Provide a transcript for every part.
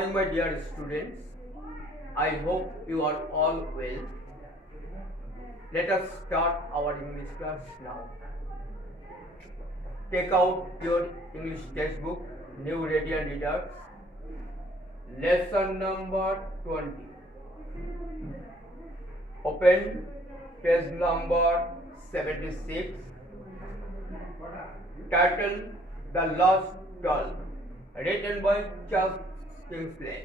morning, my dear students. I hope you are all well. Let us start our English class now. Take out your English textbook, New Radiant Readers, lesson number 20. Open page number 76. Title The Lost Doll, written by Charles Kingsley.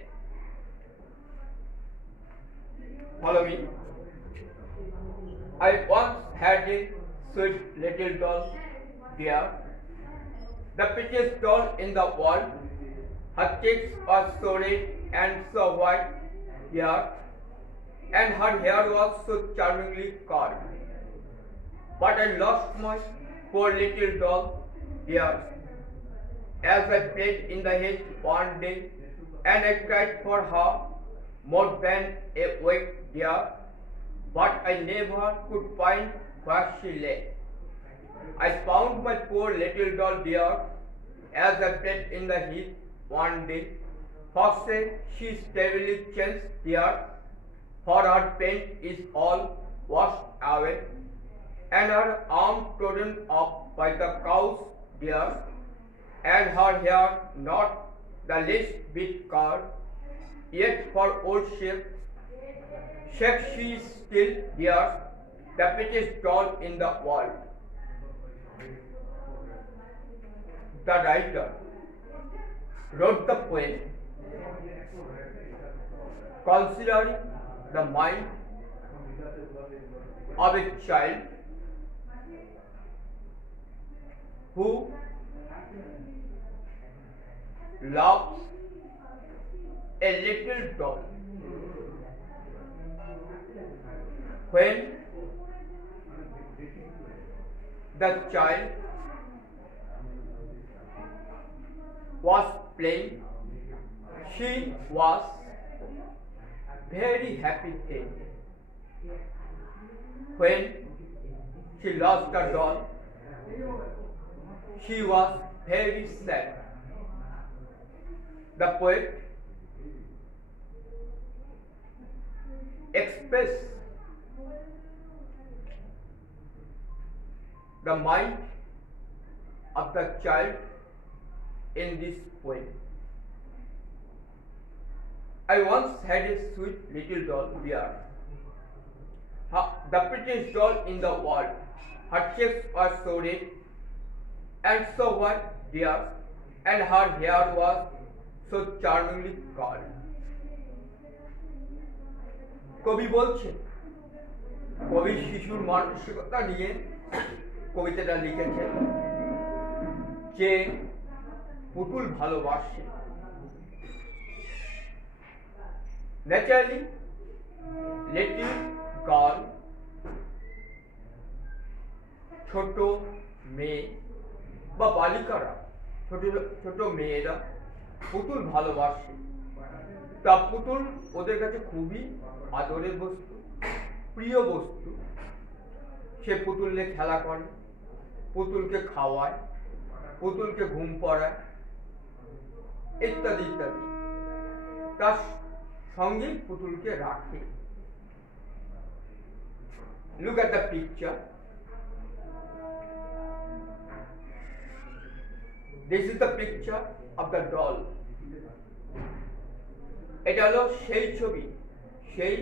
Follow me. I once had a sweet little doll there, the prettiest doll in the world. Her cheeks were so red and so white here, and her hair was so charmingly curled. But I lost my poor little doll there, as I played in the hedge one day, and I cried for her more than a week there, but I never could find where she lay. I found my poor little doll there, as I played in the heath one day. Fox said she is terribly changed there, for her paint is all washed away, and her arm trodden up by the cows there, and her hair not the least bit curled. Yet for old shape she is still there, the prettiest doll in the world. The writer wrote the poem considering the mind of a child who loves a little doll. When the child was playing, she was very happy then. When she lost the doll, she was very sad. The poet expressed the mind of the child in this poem. I once had a sweet little doll there, the prettiest doll in the world. Her cheeks were so red and so white there, and her hair was so charmingly curled. কবি বলছেন, কবি শিশুর মানসিকতা নিয়ে কবিতাটা লিখেছেন যে পুতুল ভালোবাসে। ন্যাচারালি লিটল গার্ল, ছোট মেয়ে বা বালিকারা, ছোট মেয়েরা পুতুল ভালোবাসে। তা পুতুল ওদের কাছে খুবই আদরের বস্তু, প্রিয় বস্তু। সে পুতুল নিয়ে খেলা করে, পুতুলকে খাওয়ায়, পুতুলকে ঘুম পড়ায়, ইত্যাদি ইত্যাদি। তার সঙ্গে পুতুলকে রাখে। Look at the picture. This is the picture of the doll. এটা হলো সেই ছবি, সেই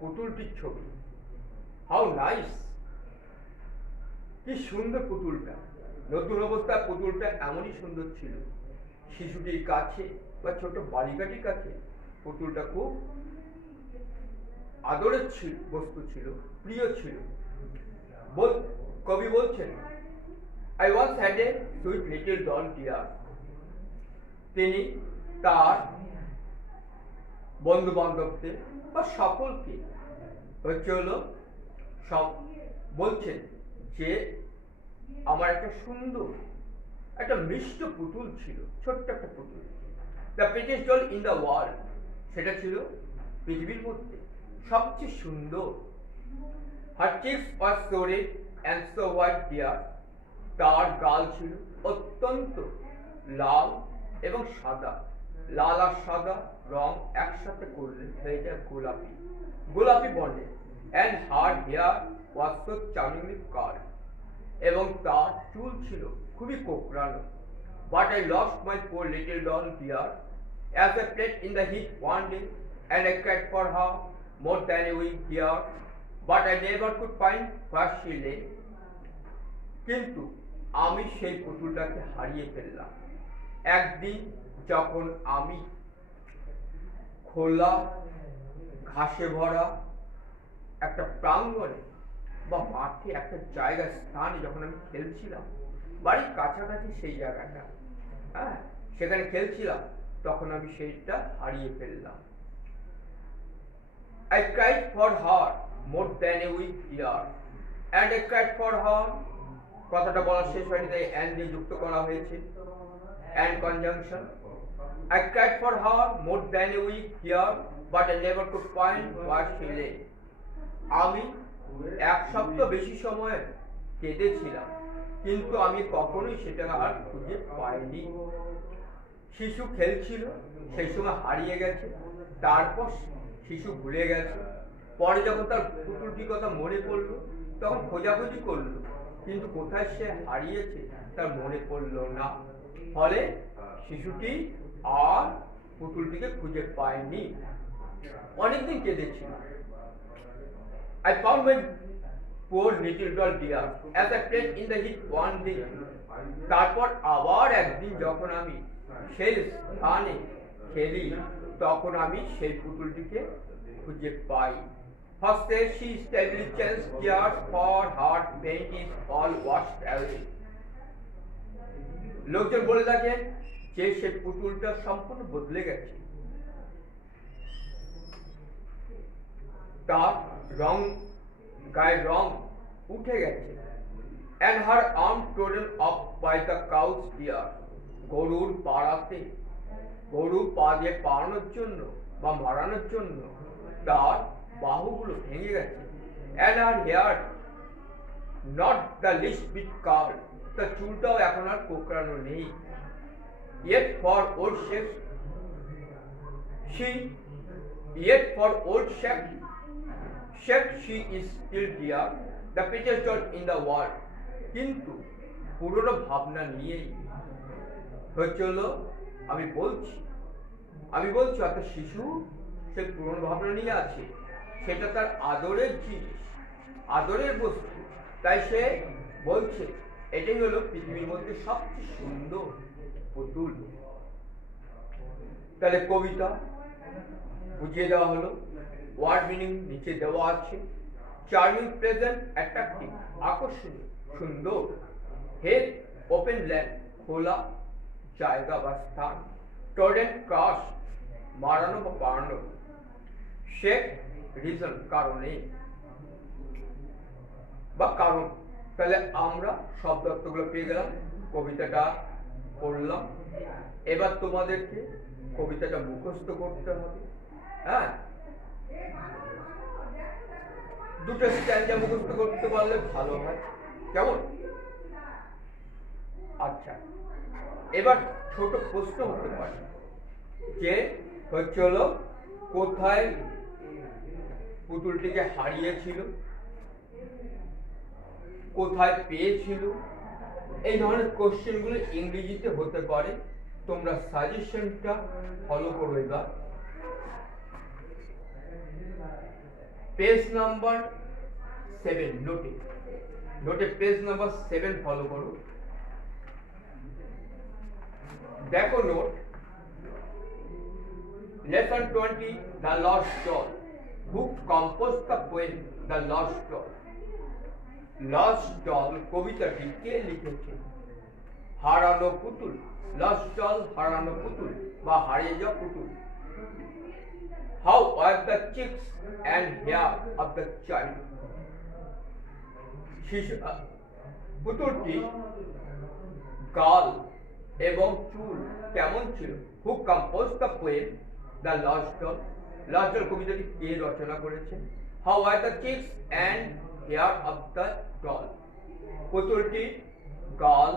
পুতুলটির ছবি। How nice! কি সুন্দর পুতুলটা। নতুন অবস্থায় পুতুলটা এমনই সুন্দর ছিল। শিশুটির কাছে বা ছোট বালিকাটির কাছে পুতুলটা খুব আদরের বস্তু ছিল, প্রিয় ছিল। কবি বলছেন, I once had a sweet little doll dear. তিনি তার বন্ধু বান্ধবদের বা সকলকে সব বলছেন যে আমার একটা সুন্দর, একটা মিষ্ট পুতুল ছিল, ছোট্ট একটা পুতুল। The prettiest doll in the world, সেটা ছিল পৃথিবীর মধ্যে সবচেয়ে সুন্দর। Her cheeks was so red and so white dear, তার গাল ছিল অত্যন্ত লাল এবং সাদা। লাল আর সাদা রং একসাথে করলে হয়ে যায় গোলাপি, গোলাপি বর্ণের। And her hair was so charmingly curled, এবং তার চুল ছিল খুবই কোঁকড়ানো। But I lost my poor little doll dear as I played in the heat one day, and I cried for her more than a week here, but I never could find where she lay. কিন্তু আমি সেই পুতুলটাকে হারিয়ে ফেললাম একদিন, যখন আমি খোলা ঘাসে ভরা একটা প্রাঙ্গণে বা মাঠে একটা জায়গার স্থানে যখন আমি খেলছিলাম, বাড়ির কাছাকাছি সেই জায়গাটা, হ্যাঁ সেখানে খেলছিলাম, তখন আমি সেইটা হারিয়ে ফেললাম। I cried for her more than a week here, and I cried for her, কথাটা বলা শেষ হয়নি তাই and দিয়ে যুক্ত করা হয়েছে, and conjunction. I cried for her more than a week here, but I never could find where she lay. আমি এক সপ্তাহ বেশি সময় কেঁদেছিলাম, কিন্তু আমি কখনোই সেটা আর খুঁজে পাইনি। শিশু খেলছিল, সেই সময় হারিয়ে গেছে, তারপর শিশু ভুলে গেছে। পরে যখন তার পুতুলটির কথা মনে পড়লো তখন খোঁজাখুঁজি করলো, কিন্তু কোথায় সে হারিয়েছে তার মনে পড়লো না, ফলে শিশুটি আর পুতুলটিকে খুঁজে পায়নি। অনেকদিন কেঁদেছিল। I found my poor little doll dear as I played in the heat one day. তারপর আবার একদিন যখন আমি সেই স্থানে খেলি, তখন আমি সেই পুতুলটিকে খুঁজে পাই। First day she stably changed tears for her paint is all washed away. লোকজন বলে থাকে যে সেই পুতুলটা সম্পূর্ণ বদলে গেছে, তার রং, গায়ের রং উঠে গেছে। And her arm trodden up by the cow's ear. গরুর পাড়াতে, গরু পা দিয়ে পাড়ানোর জন্য বা মারানোর জন্য তার বাহুগুলো ভেঙে গেছে। And her hair not the least bit curled, তার চুলটাও এখন আর কোঁকড়ানো নেই। Yet for old shapes she is still dear, the prettiest doll in the world. কিন্তু পুরনো ভাবনা নিয়েই হচ্ছিল, আমি বলছি একটা শিশু সে পুরনো ভাবনা নিয়ে আছে, সেটা তার আদরের জিনিস, আদরের বস্তু, তাই সে বলছে এটাই হলো পৃথিবীর মধ্যে সবচেয়ে সুন্দর পুতুল। তাহলে কবিতা বুঝিয়ে দেওয়া হলো, ওয়ার্ড মিনিং নিচে দেওয়া আছে। চার্মিং, প্লেজেন্ট, অ্যাট্রাক্টিভ, আকর্ষণীয়, সুন্দর। হেড, ওপেন ল্যান্ড, খোলা জায়গা বা স্থান। টর্ডেন্ট, ক্রাশ, মারানো বা পাড়ানো। শেক, রিজন, কারণে বা কারণ। তাহলে আমরা শব্দ অর্থগুলো পেয়ে গেলাম, কবিতাটা পড়লাম। এবার তোমাদেরকে কবিতাটা মুখস্থ করতে হবে। হ্যাঁ, দুটো স্ট্যান্ডা মুখস্থ করতে পারলে ভালো হয়, কেমন? আচ্ছা, এবার ছোট প্রশ্ন হতে পারে যে হলো কোথায় পুতুলটিকে হারিয়েছিল, কোথায় পেয়েছিল, এই ধরনের কোশ্চেনগুলো ইংরেজিতে হতে পারে। তোমরা সাজেশনটা ফলো করো। এবার পেজ নাম্বার 7 নোটে পেজ নাম্বার 7 ফলো করো। দেখো note, lesson 20, the lost doll. Who composed the poem the lost doll? Lost doll কবিতাটি কে লিখেছে? হারানো পুতুল। লস্ট ডল, হারানো পুতুল বা হারিয়ে যাওয়া পুতুল। How are the cheeks and hair of the child? পুতুলটি গাল এবং চুল কেমন ছিল? Who compose the poem the lost doll? Lost doll কবিতাটি কে রচনা করেছে? How are the cheeks and hair of the doll? পুতুলটি গাল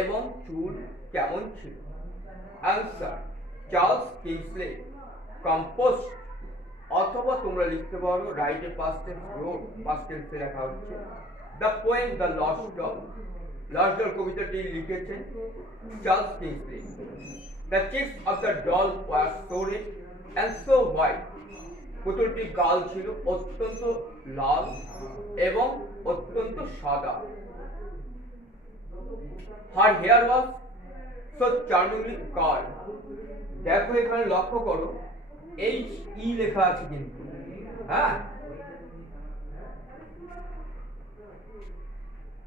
এবং চুল কেমন ছিল? আনসার, চার্লস কিংসলে কম্পোস্ট, অথবা তোমরা লিখতে পারো রাইটে পাস্ট টেন্স, রোড পাস্ট টেন্সে লেখা হচ্ছে। The poem the lost doll, lost doll কবিতাটি লিখেছেন Charles Kingsley. The cheeks of the doll were so red and so white, পুতুলটির গাল ছিল অত্যন্ত লাল এবং অত্যন্ত সাদা। Her hair was so charmingly curled, দেখো এখানে লক্ষ্য করো HE লেখা আছে কিন্তু, হ্যাঁ।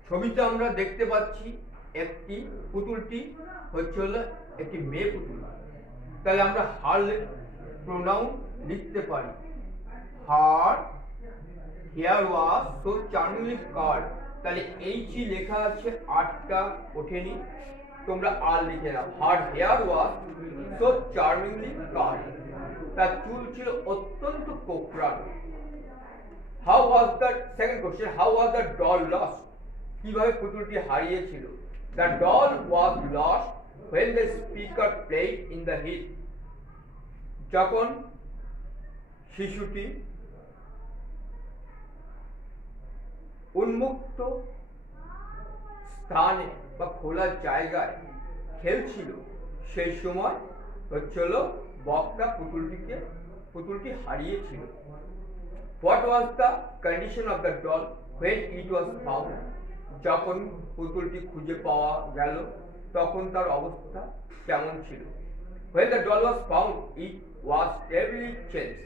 ছবিতে আমরা দেখতে পাচ্ছি একটি পুতুলটি হচ্ছে হলো একটি মেয়ে পুতুল, তাহলে আমরা হার প্রোনাউন লিখতে পারি। Her hair was so charmingly curled, তাহলে HE লেখা আছে, আটটা ওঠেনি, তোমরা আর লিখে নাও। Her hair was so charmingly curled, তার চুল ছিল অত্যন্ত কোকড়ানো। How was the, second question, how was the doll lost, কিভাবে পুতুলটি হারিয়েছিল? The doll was lost when the speaker played in the heat, যখন শিশুটি উন্মুক্ত স্থানে বা খোলা জায়গায় খেলছিল, সেই সময় হচ্ছিল বক্তা পুতুলটি হারিয়েছিল। What was the condition of the doll when it was found, যখন পুতুলটি খুঁজে পাওয়া গেল তখন তার অবস্থা কেমন ছিল? When the doll was found, it was terribly changed.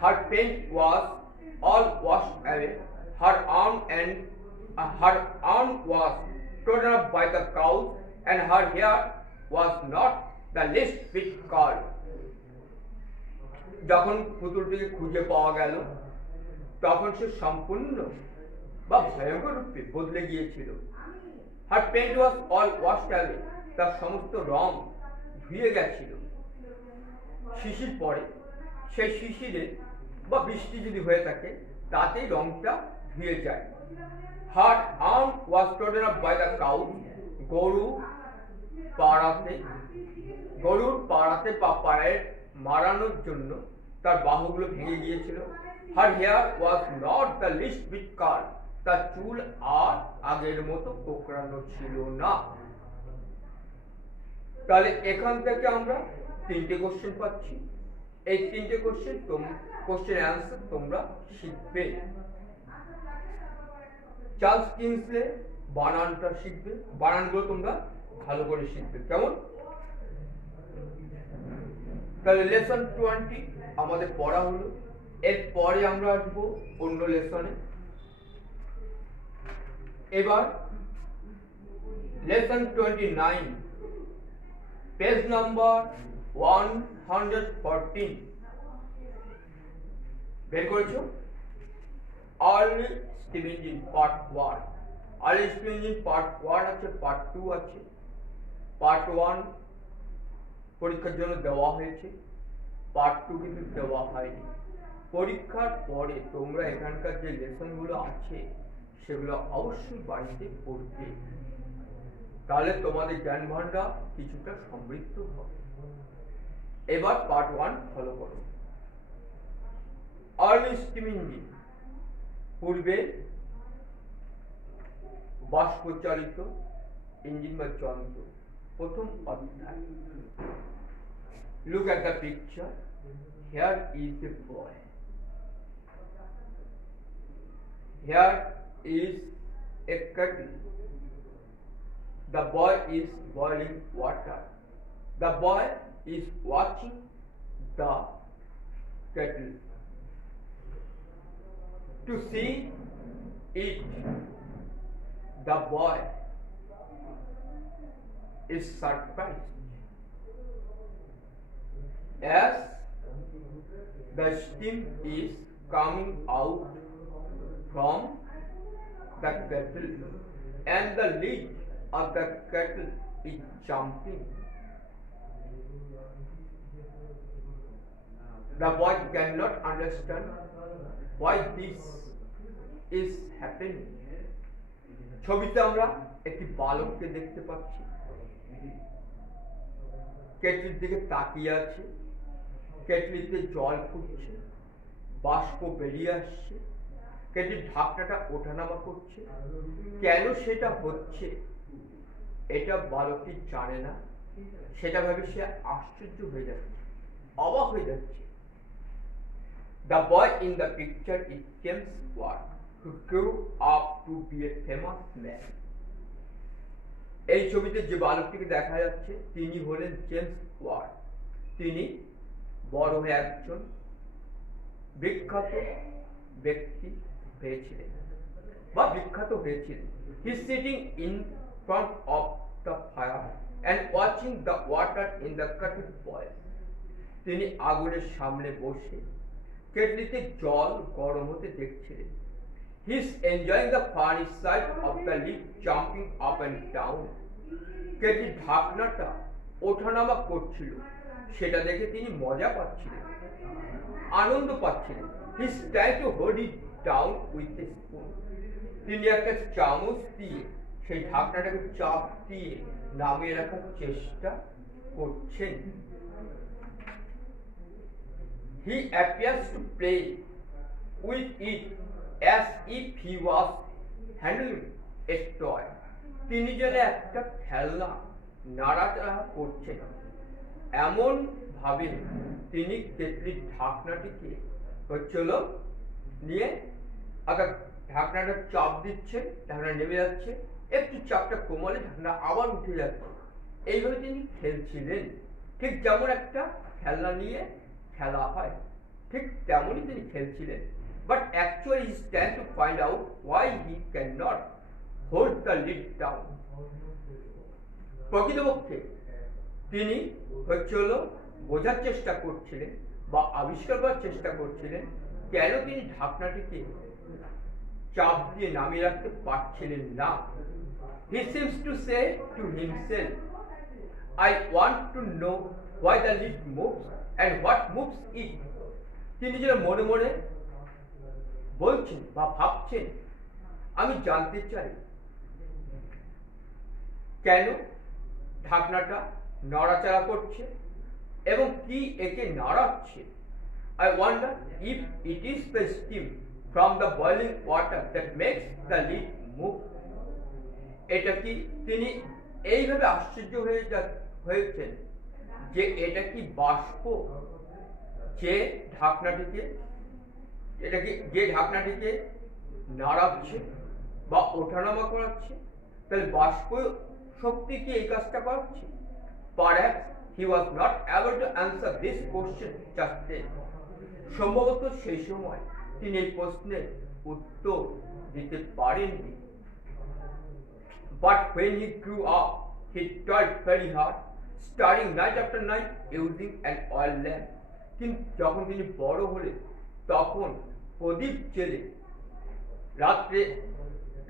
Her paint was all washed away. Her arm was trodden up by the cows, and her hair was not the least bit curled. যখন পুতুলটিকে খুঁজে পাওয়া গেল তখন সে সম্পূর্ণ বা ভয়ঙ্কর রূপে বদলে গিয়েছিল। Her paint was all washed away, তার সমস্ত রং ধুয়ে গেছিল। শিশির পরে সেই শিশিরে বা বৃষ্টি যদি হয়ে থাকে তাতেই রংটা ধুয়ে যায়। Her arm was trodden up by the cow, গরুর পাড়াতে বা পায়ের মারানোর জন্য তার বাহুগুলো ভেঙে গিয়েছিল। Her hair was not the least bit curled, তার চুল আর আগের মতো কোঁকড়ানো ছিল না। তাহলে এখান থেকে আমরা তিনটে কোশ্চেন পাচ্ছি। এই তিনটে কোশ্চেন অ্যান্সার তোমরা শিখবে। চার্লস কিংসলে বানানটা শিখবে, বানানগুলো তোমরা ভালো করে শিখবে, কেমন? তাহলে লেসন 20 আমাদের পড়া হলো। এরপরে আমরা আসবো অন্য লেসনে। এবার লেসন 29, পেজ নাম্বার 114 বের করেছো? Early steam engine part 1, early steam engine part 1 আছে, পার্ট 2 আছে। পার্ট 1 পরীক্ষার জন্য দেওয়া হয়েছে, পার্ট 2 কিন্তু দেওয়া হয়নি। পরীক্ষার পরে তোমরা এখানকার যে লেসনগুলো আছে সেগুলো অবশ্যই বাড়িতে পড়বে, তাহলে তোমাদের জ্ঞান ভান্ডার কিছুটা সমৃদ্ধ হবে। এবার পার্ট 1 ফলো করো। আর্লি স্টিম ইঞ্জিন, পূর্বে বাষ্পচালিত ইঞ্জিন বা যন্ত্র, প্রথম অধ্যায়। Look at the picture. Here is a boy. Here is a kettle. The boy is boiling water. The boy is watching the kettle. To see it, the boy is surprised as the steam is coming out from the kettle and the lid of the kettle is jumping. The boy cannot understand why this is happening. ছবিতে আমরা একটি বালককে দেখতে পাচ্ছি। কেটলির দিকে তাকিয়ে আছে। কেটলিতে জল ফুটছে, বাষ্প বেরিয়ে আসছে, কেটলির ঢাকনাটা ওঠানামা করছে। কেন সেটা হচ্ছে এটা বালকটি জানে না। সেটা ভেবে সে আশ্চর্য হয়ে যাচ্ছে, অবাক হয়ে যাচ্ছে। The boy in the picture is James Watt, who grew up to be a famous man. এই ছবিতে যে বালকটিকে দেখা যাচ্ছে তিনি হলেন জেমস ওয়াট। তিনি বড় হয়ে একজন বিখ্যাত ব্যক্তি হয়েছিলেন বা বিখ্যাত হয়েছিলেন। He is sitting in front of the fire and watching the water in the kettle boil. তিনি আগুনের সামনে বসে কেটলিতে জল গরম হতে দেখছিলেন। He is enjoying the funny sight of the lid jumping up and down. কেটলির ঢাকনাটা ওঠানামা করছিল, সেটা দেখে তিনি মজা পাচ্ছিলেন, আনন্দ পাচ্ছিলেন। He is trying to hold it down with a spoon. তিনি একটা চামচ দিয়ে সেই ঢাকনাটাকে চাপ দিয়ে নামিয়ে রাখার চেষ্টা করছেন। He appears to play with it as if he was handling a toy. তিনি যেন একটা খেলনা নাড়াচাড়া করছেন, এমন ভাবে তিনি কেটলির ঢাকনাটিকে হচ্ছিল নিয়ে অর্থাৎ ঢাকনাটা চাপ দিচ্ছেন, ঢাকনা নেমে যাচ্ছে, একটু চাপটা কমালে ঢাকনা আবার উঠে যাচ্ছে। এইভাবে তিনি খেলছিলেন, ঠিক যেমন একটা খেলনা নিয়ে খেলা হয়, ঠিক তেমনই তিনি খেলছিলেন। But actually he is trying to find out why he cannot hold the lid down. প্রকৃতপক্ষে তিনি হচ্ছিল বোঝার চেষ্টা করছিলেন বা আবিষ্কার করার চেষ্টা করছিলেন কেন তিনি ঢাকনাটিকে চাপ দিয়ে নামিয়ে রাখতে পারছিলেন না। He seems to say to himself, I want to know why the lid moves and what moves it. তিনি যেন মনে মনে বলছেন বা ভাবছেন, আমি জানতে চাই কেন ঢাকনাটা নড়াচড়া করছে এবং কি একে নাড়াচ্ছে। I wonder if it is the steam from the boiling water that makes the lid move. এটা কি তিনি এইভাবে আশ্চর্য হয়েছেন যে এটা কি বাষ্প যে ঢাকনাটিকে নাড়াচ্ছে বা ওঠানামা করাচ্ছে, তাহলে বাষ্প শক্তি কি এই কাজটা করাচ্ছে? Perhaps he was not able to answer this question just then. সম্ভবত সেই সময় তিনি এই প্রশ্নের উত্তর দিতে পারেননি। But when he grew up, he toiled very hard, studying night after night, using an oil lamp. কিন্তু যখন তিনি বড় হলেন তখন প্রদীপ জেলে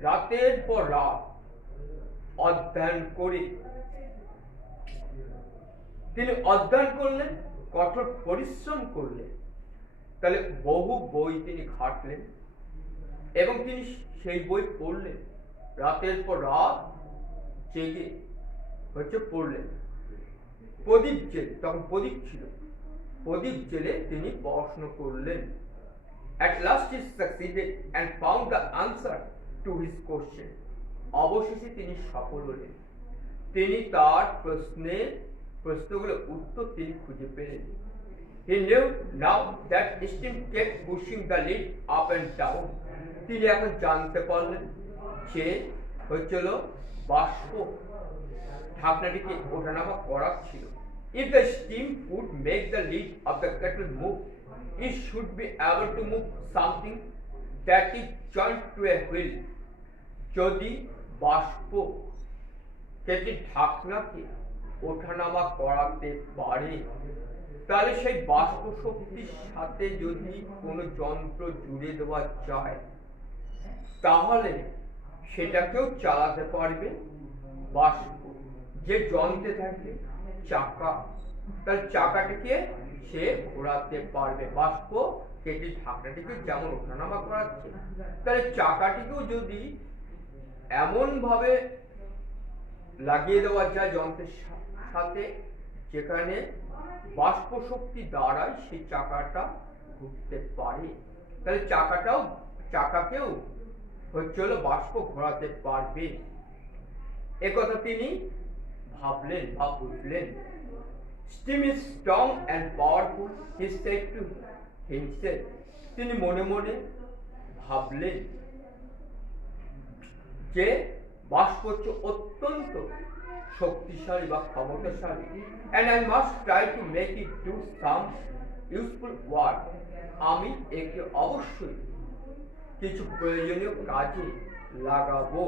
রাতের পর রাত অধ্যয়ন করে তিনি অধ্যয়ন করলেন, কঠোর পরিশ্রম করলেন। তাহলে বহু বই তিনি ঘাটলেন এবং তিনি সেই বই পড়লেন, রাতের পর রাত জেগে পড়লেন। প্রদীপ জেলে, তখন প্রদীপ ছিল, প্রদীপ জেলে তিনি পড়াশোনা করলেন। At last he succeeded and found the answer to his question. অবশেষে তিনি সফল হলেন, তিনি তার প্রশ্নগুলোর উত্তর তিনি খুঁজে পেলেন। He knew now that steam kept pushing the lid up and down. তিনি এখন জানতে পারলেন যে হচ্ছিল বাষ্প ঢাকনাটিকে ওঠানামা করাচ্ছিল। If the steam would make the lid of the kettle move, it should be able to move something that is joined to a wheel. যদি বাষ্প কেটলির ঢাকনাকে ওঠানামা করাতে পারে, তাহলে সেই বাষ্প শক্তির সাথে যদি কোনো যন্ত্র জুড়ে দেওয়া যায়, তাহলে সেটাকেও চালাতে পারবে বাষ্প। যে যন্ত্রে থাকে চাকা, তার চাকাটিকে সে ঘোরাতে পারবে। বাষ্প কেটলির ঢাকনাটিকে যেমন ওঠানামা করাচ্ছে, তাহলে চাকাটিকেও যদি এমন ভাবে লাগিয়ে দেওয়া যায় যন্ত্রের সাথে, যেখানে বাষ্প শক্তি দ্বারাই সেই চাকাটা ঘুরতে পারে। তাহলে চাকাকেও বাষ্প ঘোরাতে পারবে, একথা তিনি ভাবলেন বা বুঝলেন। Steam is strong and powerful, he said to himself. তিনি মনে মনে ভাবলেন যে বাষ্প হচ্ছে অত্যন্ত শক্তিশালী বা ক্ষমতাশালী, and I must try to make it do some useful work. আমি একে অবশ্যই কিছু প্রয়োজনীয় কাজে লাগাবো।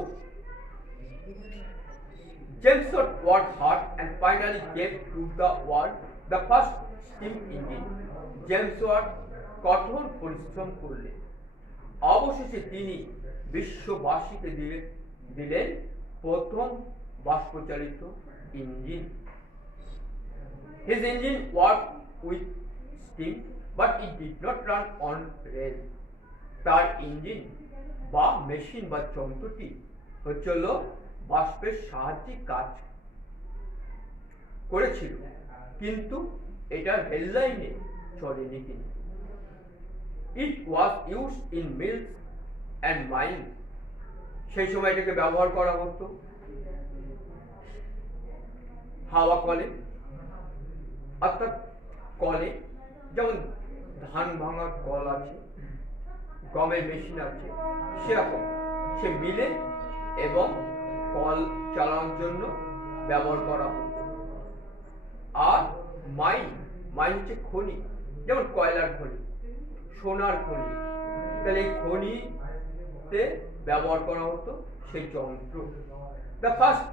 James worked hard and finally gave to the world the first steam engine. James Watt কঠোর পরিশ্রম করলেন, অবশেষে তিনি বিশ্ববাসীকে দিলেন প্রথম বাষ্পচালিত engine. His engine worked with steam, but it did not run on rail. তার ইঞ্জিন বা মেশিন বা যন্ত্রটি বাষ্পের সাহায্যে কাজ করেছিল, কিন্তু এটা রেল লাইনে চলেনি। কিন্তু it was used in mills and mines, সেই সময় এটাকে ব্যবহার করা হতো হাওয়া কলে, অর্থাৎ কলে, যেমন ধান ভাঙার কল আছে, গমের মেশিন আছে, সেরকম সে মিলে এবং কল চালানোর জন্য ব্যবহার করা হতো। আর মাইন হচ্ছে খনি, যেমন কয়লার খনি, সোনার খনি, তাহলে এই খনিতে ব্যবহার করা হতো সেই যন্ত্র। The first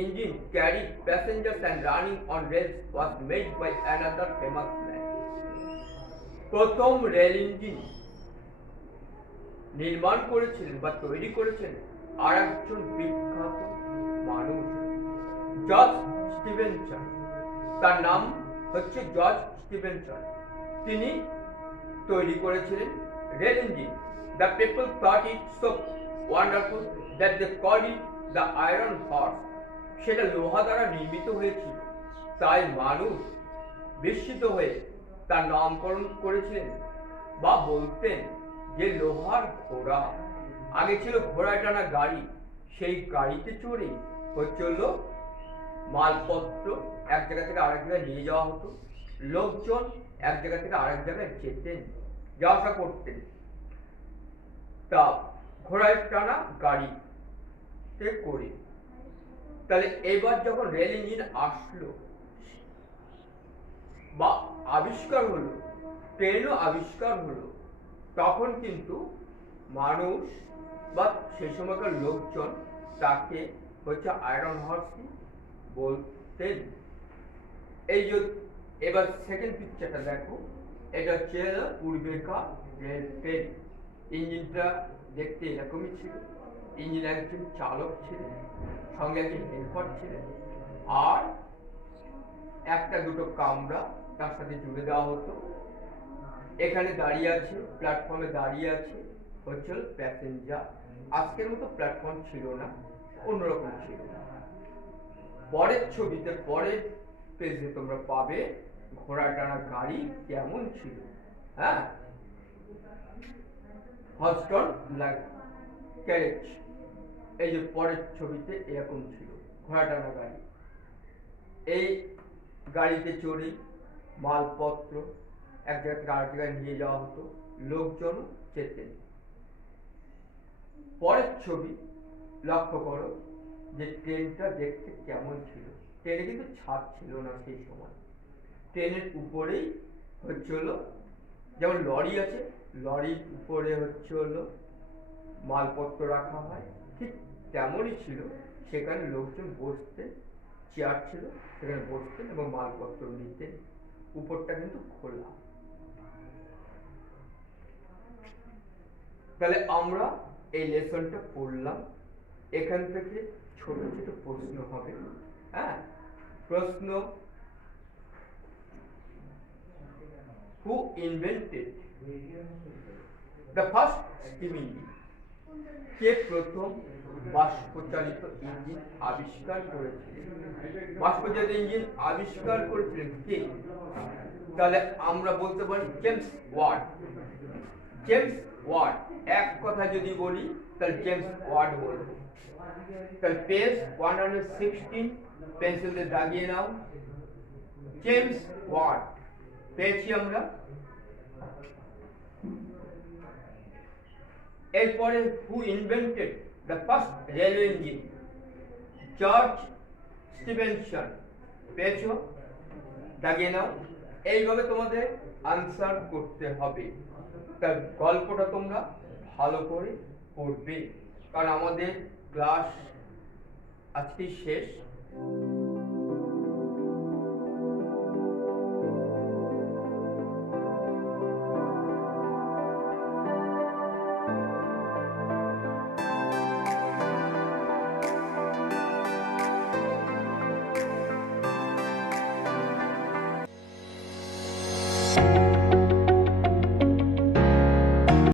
engine carried passengers and running on rails was made by another famous man. প্রথম রেল ইঞ্জিন নির্মাণ করেছিলেন বা তৈরি করেছিলেন আর একজন বিখ্যাত মানুষ, জর্জ স্টিভেনসন। তার নাম হচ্ছে জর্জ স্টিভেনসন। তিনি তৈরি করেছিলেন rail engine. The people thought it so wonderful that they called it the iron horse. সেটা লোহা দ্বারা নির্মিত হয়েছিল, তাই মানুষ বিস্মিত হয়ে তার নামকরণ করেছিলেন বা বলতেন যে লোহার ঘোড়া। আগে ছিল ঘোড়ায় টানা গাড়ি, সেই গাড়িতে চড়ে মালপত্র এক জায়গা থেকে আরেক জায়গায় নিয়ে যাওয়া হতো, লোকজন এক জায়গা থেকে আরেক জায়গায় যেতেন, যাওয়া আসা করতেন। তা ঘোড়ায় টানা গাড়িতে করে। তাহলে এবার যখন রেল ইঞ্জিন আসলো বা আবিষ্কার হলো, ট্রেনও আবিষ্কার হলো, তখন কিন্তু মানুষ বা সেই সময়কার লোকজন তাকে আয়রন হর্স বলতেন। এই যে এবার সেকেন্ড পিকচারটা দেখো, এটা হচ্ছে পূর্বেকার রেল ট্রেন। ইঞ্জিনটা দেখতে এরকমই ছিল। ইঞ্জিন একজন চালক ছিলেন, সঙ্গে একজন হেল্পার ছিলেন, আর একটা দুটো কামরা তার সাথে জুড়ে দেওয়া হতো। এখানে দাঁড়িয়ে আছে, প্ল্যাটফর্মে দাঁড়িয়ে আছে প্যাসেঞ্জার। আজকের মতো প্ল্যাটফর্ম ছিল না, অন্যরকম ছিল। পরের ছবিতে, পরের পেজে তোমরা পাবে ঘোড়া টানা গাড়ি কেমন ছিল। হ্যাঁ, হলস্টন ক্যারেজ, এই যে পরের ছবিতে এরকম ছিল ঘোড়া টানা গাড়ি। এই গাড়িতে চড়ে মালপত্র এক জায়গা থেকে আরেক জায়গায় নিয়ে যাওয়া হতো, লোকজন যেতেন। পরের ছবি লক্ষ্য করো যে ট্রেনটা দেখতে কেমন ছিল। ট্রেনে কিন্তু ছাদ ছিল না সেই সময়। ট্রেনের উপরেই যেমন লরি আছে, লরির উপরে মালপত্র রাখা হয়, ঠিক তেমনই ছিল। সেখানে লোকজন বসতেন, চেয়ার ছিল, সেখানে বসতেন এবং মালপত্র নিতেন। উপরটা কিন্তু খোলা। তাহলে আমরা এই লেসনটা পড়লাম। এখান থেকে ছোট ছোট প্রশ্ন হবে। হ্যাঁ, প্রশ্ন: Who invented the first steam engine? কে প্রথম বাষ্পচালিত ইঞ্জিন আবিষ্কার করেছিলেন? বাষ্পচালিত ইঞ্জিন আবিষ্কার করেছিলেন কে? তাহলে আমরা বলতে পারি জেমস ওয়াট। জেমস ওয়াট, এক কথা যদি বলি তাহলে জেমস ওয়াট বলবো। তাহলে পেজ 116 পেন্সিল দিয়ে দাগিয়ে নাও। জেমস ওয়াট পেয়েছি আমরা। এরপরে who invented the first railway engine? George Stephenson. পেয়েছো? দাগিয়ে নাও। এইভাবে তোমাদের আনসার করতে হবে। তার গল্পটা তোমরা ভালো করে পড়বে, কারণ আমাদের ক্লাস আজকে শেষ।